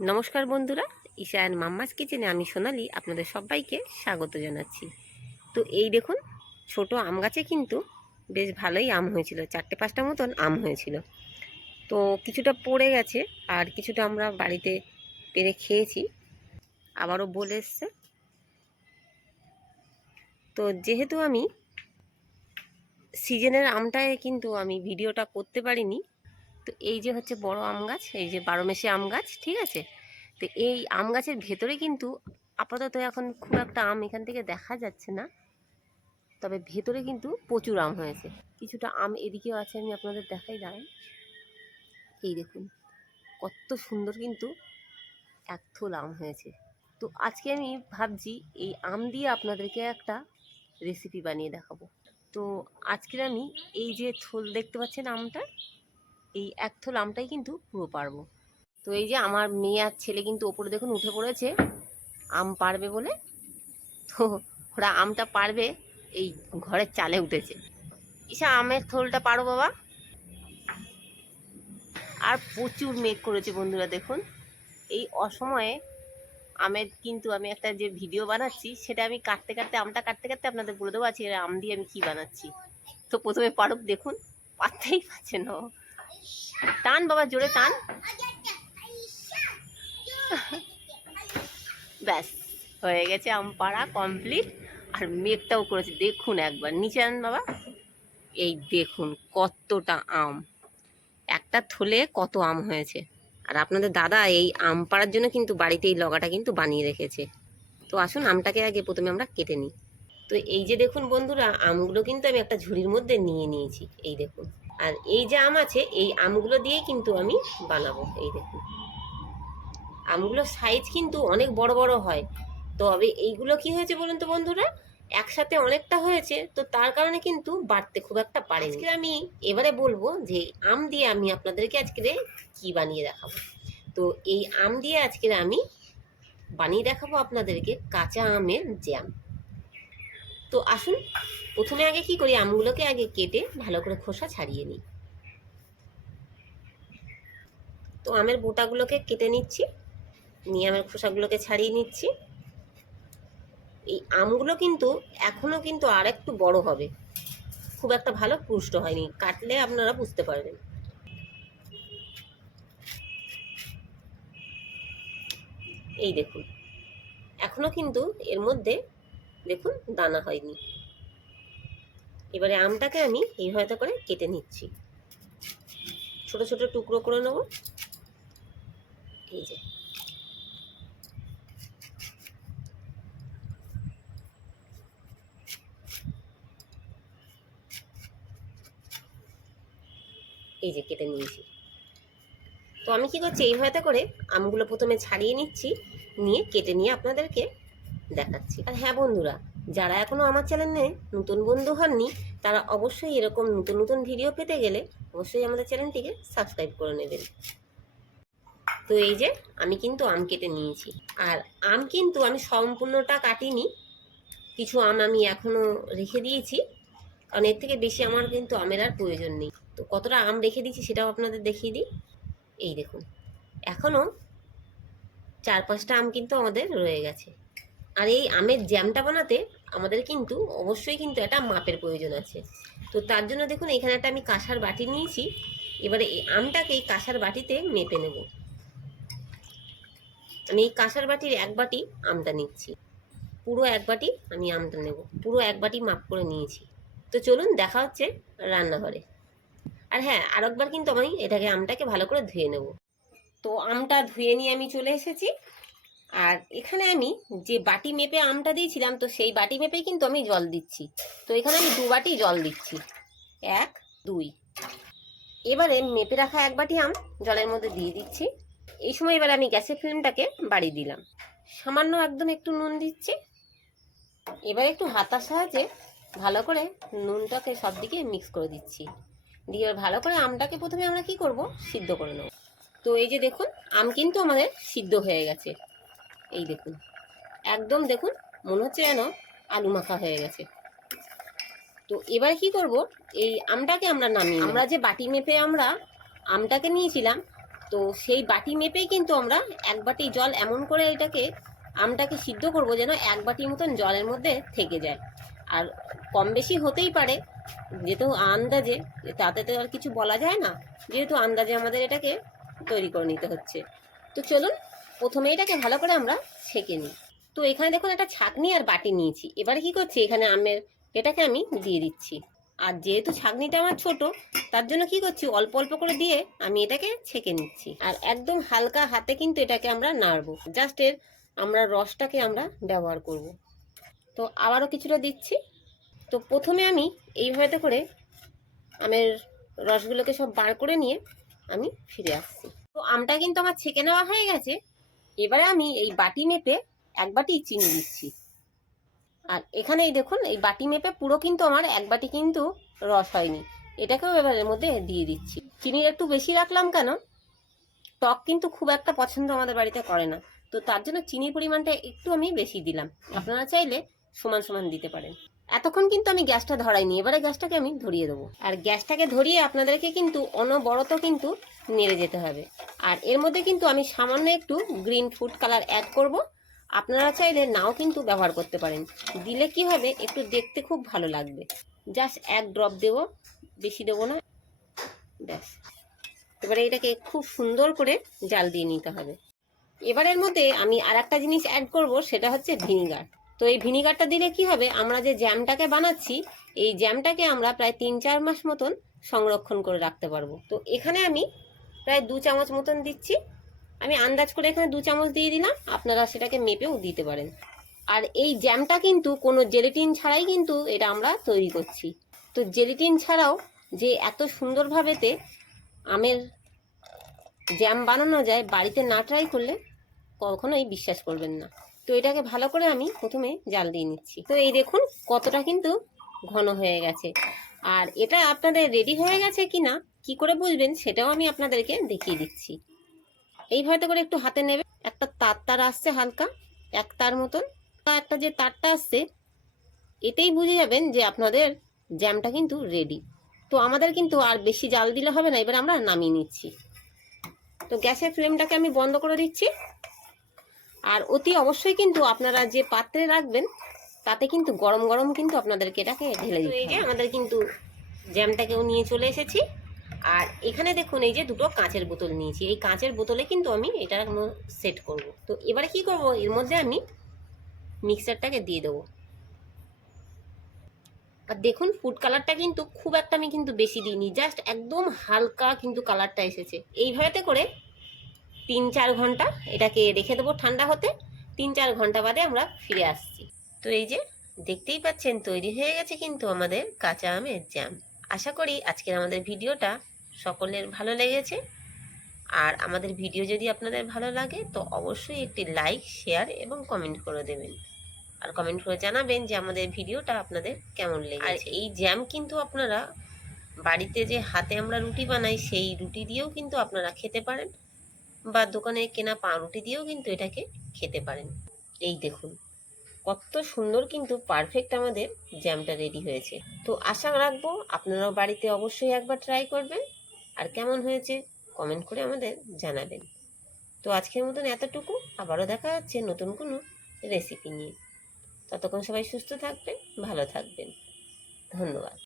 নমস্কার বন্ধুরা ঈশায়ন মাম্মাস কিচেনে আমি সোনালি আপনাদের সবাইকে স্বাগত জানাচ্ছি। তো এই দেখুন, ছোট আম গাছে কিন্তু বেশ ভালোই আম হয়েছিল, চারটে পাঁচটা মতন আম হয়েছিল। তো কিছুটা পড়ে গেছে আর কিছুটা আমরা বাড়িতে পেরে খেয়েছি, আবারও বলে এসছে। তো যেহেতু আমি সিজনের আমটায় কিন্তু আমি ভিডিওটা করতে পারিনি তো এই যে হচ্ছে বড় আম গাছ, এই যে বারো বারোমেশি আম গাছ, ঠিক আছে? তো এই আম গাছের ভেতরে কিন্তু আপাতত এখন খুব একটা আম এখান থেকে দেখা যাচ্ছে না। তবে ভেতরে কিন্তু প্রচুর আম হয়েছে। কিছুটা আম এদিকেও আছে, আমি আপনাদের দেখাই দাঁড়াই এই দেখুন, কত সুন্দর কিন্তু এক থোল আম হয়েছে। তো আজকে আমি ভাবছি, এই আম দিয়ে আপনাদেরকে একটা রেসিপি বানিয়ে দেখাবো। তো আজকের আমি এই যে থোল দেখতে পাচ্ছেন আমটা এই এক থোল আমটাই কিন্তু পুরো পারব। তো এই যে আমার মেয়ে আর ছেলে কিন্তু ওপরে দেখুন উঠে পড়েছে, আম পারবে বলে। তো ওরা আমটা পারবে, এই ঘরের চালে উঠেছে। ঈশা, আমের থোলটা পারো বাবা। আর প্রচুর মেঘ করেছে বন্ধুরা, দেখুন। এই অসময়ে আমের কিন্তু আমি একটা যে ভিডিও বানাচ্ছি, সেটা আমি কাটতে কাটতে, আমটা কাটতে কাটতে আপনাদের বলে দেবো আজকে আম দিয়ে আমি কি বানাচ্ছি। তো প্রথমে পারুক, দেখুন, পারতেই পারছে না। টান, বাবা, জোরে টান। ব্যাস, হয়ে গেছে আম পাড়া কমপ্লিট। আর মেঘটাও করেছে, দেখুন একবার। নিচে আন, বাবা। এই দেখুন কতটা আম। একটা থলে কত আম হয়েছে। আর আপনাদের দাদা এই আম পাড়ার জন্য কিন্তু বাড়িতে এই লগাটা কিন্তু বানিয়ে রেখেছে। তো আসুন, আমটাকে আগে প্রথমে আমরা কেটে নিই। তো এই যে দেখুন বন্ধুরা, আমগুলো কিন্তু আমি একটা ঝুড়ির মধ্যে নিয়ে নিয়েছি। এই দেখুন। আর এই যে আম আছে, এই আমগুলো দিয়েই কিন্তু আমি বানাবো, এই দেখুন। আমগুলোর সাইজ কিন্তু অনেক বড় বড় হয়। তবে এইগুলো কি হয়েছে বলুন তো বন্ধুরা? একসাথে অনেকটা হয়েছে, তো তার কারণে কিন্তু বাড়তে খুব একটা পারে আজকে আমি এবারে বলব যে আম দিয়ে আমি আপনাদেরকে আজকে কি বানিয়ে দেখাবো। তো এই আম দিয়ে আজকে আমি বানিয়ে দেখাবো আপনাদেরকে কাঁচা আমের জ্যাম। তো আসুন, প্রথমে আগে কি করি আমগুলোকে আগে কেটে ভালো করে খোসা ছাড়িয়ে নিই। তো আমের বোটাগুলোকে কেটে নিচ্ছি, নিয়ে আমের খোসাগুলোকে ছাড়িয়ে নিচ্ছি। এই আমগুলো কিন্তু এখনও কিন্তু আর একটু বড় হবে। খুব একটা ভালো পুষ্ট হয়নি, কাটলে আপনারা বুঝতে পারবেন। এই দেখুন, এখনও কিন্তু এর মধ্যে দেখুন, দানা হয়নি। এবারে আমটাকে আমি এইভাবে করে কেটে নিচ্ছি। ছোট ছোট টুকরো করে নেব। এই যে। এই যে কেটে নিয়েছি। তো আমি কি করছি? এই এইভাবে করে আমগুলো প্রথমে ছাড়িয়ে নিচ্ছি, নিয়ে কেটে নিয়ে আপনাদেরকে দেখাচ্ছি। আর হ্যাঁ বন্ধুরা, যারা এখনও আমার চ্যানেলে নতুন বন্ধু হননি, তারা অবশ্যই এরকম নতুন নতুন ভিডিও পেতে গেলে অবশ্যই আমাদের চ্যানেলটিকে সাবস্ক্রাইব করে নেবেন। তো এই যে, আমি কিন্তু আম কেটে নিয়েছি। আর আম কিন্তু আমি সম্পূর্ণটা কাটিনি। কিছু আম আমি এখনও রেখে দিয়েছি। কারণ এর থেকে বেশি আমার কিন্তু আমের আর প্রয়োজন নেই। তো কতটা আম রেখে দিয়েছি সেটাও আপনাদের দেখিয়ে দিই। এই দেখুন এখনও চার পাঁচটা আম কিন্তু আমাদের রয়ে গেছে। আর এই আমের জ্যামটা বানাতে আমাদের কিন্তু অবশ্যই কিন্তু একটা মাপের প্রয়োজন আছে। তো তার জন্য দেখুন, এখানে একটা আমি কাঁসার বাটি নিয়েছি। এবারে এই আমটাকে এই কাঁসার বাটিতে মেপে নেব। আমি এই কাঁসার বাটির এক বাটি আমটা নিচ্ছি। পুরো এক বাটি আমি আমটা নেব। পুরো এক বাটি মাপ করে নিয়েছি। তো চলুন, দেখা হচ্ছে রান্নাঘরে। আর হ্যাঁ আর একবার কিন্তু আমি এটাকে আমটাকে ভালো করে ধুয়ে নেব। তো আমটা ধুয়ে নিয়ে আমি চলে এসেছি। আর এখানে আমি যে বাটি মেপে আমটা দিয়েছিলাম, তো সেই বাটি মেপেই কিন্তু আমি জল দিচ্ছি। তো এখানে আমি দু বাটি জল দিচ্ছি। এক, দুই। এবারে মেপে রাখা এক বাটি আম জলের মধ্যে দিয়ে দিচ্ছি। এই সময় এবারে আমি গ্যাসের ফ্লেমটাকে বাড়িয়ে দিলাম। সামান্য একদম একটু নুন দিচ্ছি। এবার একটু হাতার সাহায্যে ভালো করে নুনটাকে সব দিকে মিক্স করে দিচ্ছি। দিয়ে ভালো করে আমটাকে প্রথমে আমরা কি করব? সিদ্ধ করে নেব। তো এই যে দেখুন, আম কিন্তু আমাদের সিদ্ধ হয়ে গেছে। এই দেখুন। একদম দেখুন, মনে হচ্ছে যেন আলু মাখা হয়ে গেছে। তো এবার কি করব, এই আমটাকে আমরা নামিয়ে আমরা যে বাটি মেপে আমরা আমটাকে নিয়েছিলাম, তো সেই বাটি মেপেই কিন্তু আমরা এক বাটি জল এমন করে এটাকে, আমটাকে সিদ্ধ করব যেন এক বাটির মতন জলের মধ্যে থেকে যায়। আর কম বেশি হতেই পারে, যেহেতু আন্দাজে, তাতে তো আর কিছু বলা যায় না, যেহেতু আন্দাজে আমাদের এটাকে তৈরি করে নিতে হচ্ছে। তো চলুন প্রথমে এটাকে ভালো করে আমরা ছেঁকে নিই। তো এখানে দেখুন একটা ছাকনি আর বাটি নিয়েছি। এবারে কি করছি? এখানে আমের এটাকে আমি দিয়ে দিচ্ছি। আর যেহেতু ছাকনিটা আমার ছোট, তার জন্য কি করছি? অল্প অল্প করে দিয়ে আমি এটাকে ছেঁকে নিচ্ছি। আর একদম হালকা হাতে কিন্তু এটাকে আমরা নাড়বো। জাস্ট এর আমরা রসটাকে আমরা ব্যবহার করব। তো আবারও কিছুটা দিচ্ছি। তো প্রথমে আমি এইভাবে করে আমের রসগুলোকে সব বার করে নিয়ে আমি ফিরে আসছি। তো আমটা কিন্তু আমার ছেঁকে নেওয়া হয়ে গেছে। এবারে আমি এই বাটি মেপে এক বাটি চিনি দিচ্ছি। আর এখানে এই দেখুন, এই বাটি মেপে পুরো কিন্তু আমার এক বাটি কিন্তু রস হয়নি। এটাকেও এবারের মধ্যে দিয়ে দিচ্ছি। চিনির একটু বেশি রাখলাম কেন? টক কিন্তু খুব একটা পছন্দ আমাদের বাড়িতে করে না। তো তার জন্য চিনির পরিমাণটা একটু আমি বেশি দিলাম। আপনারা চাইলে সমান সমান দিতে পারেন। এতক্ষণ কিন্তু আমি গ্যাসটা ধরাইনি, এবারে গ্যাসটাকে আমি ধরিয়ে দেবো। আর গ্যাসটাকে ধরিয়ে আপনাদেরকে কিন্তু অনবরত কিন্তু নেড়ে যেতে হবে। আর এর মধ্যে কিন্তু আমি সামান্য একটু গ্রিন ফুড কালার অ্যাড করব। আপনারা চাইলে নাও কিন্তু ব্যবহার করতে পারেন। দিলে কি হবে, একটু দেখতে খুব ভালো লাগবে। জাস্ট এক ড্রপ দেবো, বেশি দেবো না। ব্যাস। এবারে এটাকে খুব সুন্দর করে জাল দিয়ে নিতে হবে। এবারের মধ্যে আমি আর একটা জিনিস অ্যাড করব, সেটা হচ্ছে ভিনিগার। তো এই ভিনিগারটা দিলে কি হবে? আমরা যে জ্যামটাকে বানাচ্ছি, এই জ্যামটাকে আমরা প্রায় তিন চার মাস মতন সংরক্ষণ করে রাখতে পারব। তো এখানে আমি প্রায় দু চামচ মতন দিচ্ছি। আমি আন্দাজ করে এখানে দু চামচ দিয়ে দিলাম। আপনারা সেটাকে মেপেও দিতে পারেন। আর এই জ্যামটা কিন্তু কোনো জেলেটিন ছাড়াই কিন্তু এটা আমরা তৈরি করছি। তো জেলেটিন ছাড়াও যে এত সুন্দরভাবেতে আমের জ্যাম বানানো যায়, বাড়িতে না ট্রাই করলে কখনোই বিশ্বাস করবেন না। তো এটাকে ভালো করে আমি প্রথমে জাল দিয়ে নিচ্ছি। তো এই দেখুন কতটা কিন্তু ঘন হয়ে গেছে। আর এটা আপনাদের রেডি হয়ে গেছে কি না কি করে বুঝবেন সেটাও আমি আপনাদেরকে দেখিয়ে দিচ্ছি। এইভাবে করে একটু হাতে নেবে। একটা তার তার আসছে হালকা, এক তার মতন। তা একটা যে তারটা আসছে, এতেই বুঝে যাবেন যে আপনাদের জ্যামটা কিন্তু রেডি তো আমাদের কিন্তু আর বেশি জাল দিলে হবে না, এবার আমরা নামিয়ে নিচ্ছি। তো গ্যাসের ফ্লেমটাকে আমি বন্ধ করে দিচ্ছি। আর অতি অবশ্যই কিন্তু আপনারা যে পাত্রে রাখবেন তাতে কিন্তু গরম গরম কিন্তু আপনাদেরকে এটাকে ঢেলে দিতে এই যে আমাদের কিন্তু জ্যামটাকেও নিয়ে চলে এসেছি। আর এখানে দেখুন এই যে দুটো কাঁচের বোতল নিয়েছি। এই কাঁচের বোতলে কিন্তু আমি এটা সেট করব। তো এবারে কি করব? এর মধ্যে আমি মিক্সারটাকে দিয়ে দেবো। আর দেখুন ফুড কালারটা কিন্তু খুব একটা আমি কিন্তু বেশি দিইনি। জাস্ট একদম হালকা কিন্তু কালারটা এসেছে। এইভাবেতে করে তিন চার ঘণ্টা এটাকে রেখে দেবো ঠান্ডা হতে। তিন চার ঘণ্টা বাদে আমরা ফিরে আসছি। তো এই যে দেখতেই পাচ্ছেন তৈরি হয়ে গেছে কিন্তু আমাদের কাঁচা আমের জ্যাম। আশা করি আজকের আমাদের ভিডিওটা সকলের ভালো লেগেছে। আর আমাদের ভিডিও যদি আপনাদের ভালো লাগে তো অবশ্যই একটি লাইক, শেয়ার এবং কমেন্ট করে দেবেন। আর কমেন্ট করে জানাবেন যে আমাদের ভিডিওটা আপনাদের কেমন লেগেছে। আর এই জ্যাম কিন্তু আপনারা বাড়িতে যে হাতে আমরা রুটি বানাই সেই রুটি দিয়েও কিন্তু আপনারা খেতে পারেন। বা দোকানে কেনা পাউরুটি দিয়েও কিন্তু এটাকে খেতে পারেন। এই দেখুন, কত সুন্দর কিন্তু পারফেক্ট আমাদের জ্যামটা রেডি হয়েছে। তো আশা রাখব আপনারাও বাড়িতে অবশ্যই একবার ট্রাই করবেন। আর কেমন হয়েছে কমেন্ট করে আমাদের জানাবেন। তো আজকের মতন এতটুকু, আবারও দেখা যাচ্ছে নতুন কোনো রেসিপি নিয়ে। ততক্ষণ সবাই সুস্থ থাকবেন, ভালো থাকবেন। ধন্যবাদ।